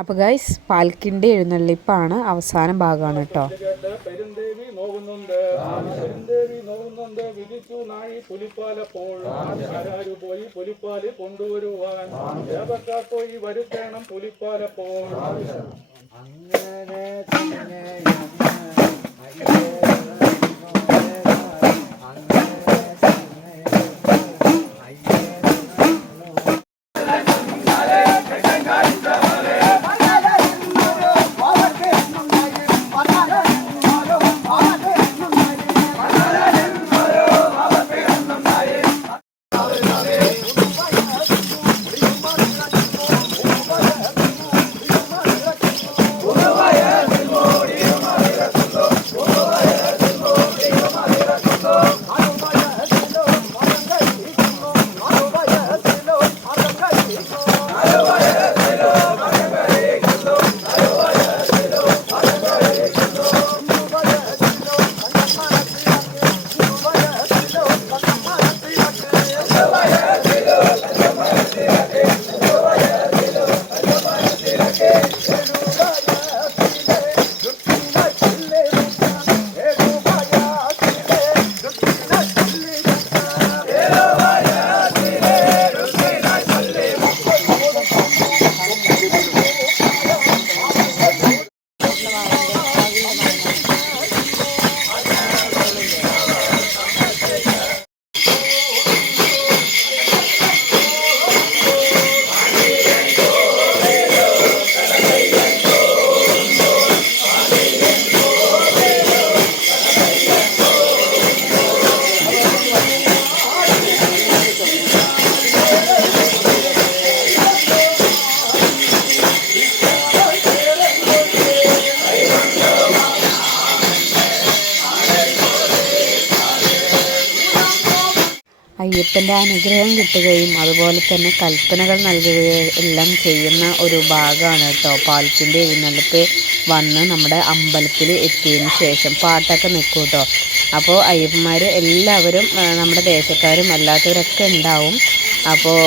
അപ്പോൾ ഗൈസ് പാൽക്കിൻ്റെ എഴുന്നള്ളിപ്പാണ് അവസാന ഭാഗമാണ് കേട്ടോ. അയ്യപ്പൻ്റെ അനുഗ്രഹം കിട്ടുകയും അതുപോലെ തന്നെ കൽപ്പനകൾ നൽകുകയും എല്ലാം ചെയ്യുന്ന ഒരു ഭാഗമാണ് കേട്ടോ. പാൽക്കിൻ്റെ എഴുന്നള്ളിപ്പ് വന്ന് നമ്മുടെ അമ്പലത്തിൽ എത്തിയതിന് ശേഷം പാട്ടൊക്കെ നിൽക്കും കേട്ടോ. അപ്പോൾ അയ്യപ്പന്മാർ എല്ലാവരും നമ്മുടെ ദേശക്കാരും അല്ലാത്തവരൊക്കെ ഉണ്ടാവും. അപ്പോൾ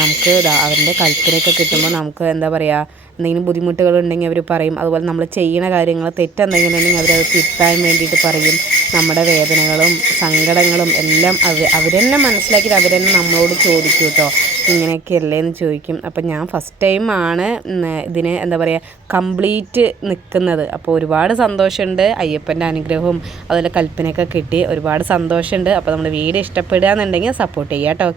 നമുക്ക് അവരുടെ കൽപ്പനയൊക്കെ കിട്ടുമ്പോൾ നമുക്ക് എന്താ പറയുക, എന്തെങ്കിലും ബുദ്ധിമുട്ടുകളുണ്ടെങ്കിൽ അവർ പറയും. അതുപോലെ നമ്മൾ ചെയ്യുന്ന കാര്യങ്ങൾ തെറ്റെന്തെങ്കിലും ഉണ്ടെങ്കിൽ അവരത് തിരുത്താൻ വേണ്ടിയിട്ട് പറയും. നമ്മുടെ വേദനകളും സങ്കടങ്ങളും എല്ലാം അവർ തന്നെ മനസ്സിലാക്കിയിട്ട് അവർ തന്നെ നമ്മളോട് ചോദിക്കും കേട്ടോ, ഇങ്ങനെയൊക്കെയല്ലേ എന്ന് ചോദിക്കും. അപ്പം ഞാൻ ഫസ്റ്റ് ടൈമാണ് ഇതിന് എന്താ പറയുക കംപ്ലീറ്റ് നിൽക്കുന്നത്. അപ്പോൾ ഒരുപാട് സന്തോഷമുണ്ട്. അയ്യപ്പൻ്റെ അനുഗ്രഹവും അതുപോലെ കൽപ്പനയൊക്കെ കിട്ടി ഒരുപാട് സന്തോഷമുണ്ട്. അപ്പോൾ നമ്മുടെ വീഡിയോ ഇഷ്ടപ്പെടുക എന്നുണ്ടെങ്കിൽ സപ്പോർട്ട് ചെയ്യാം കേട്ടോ.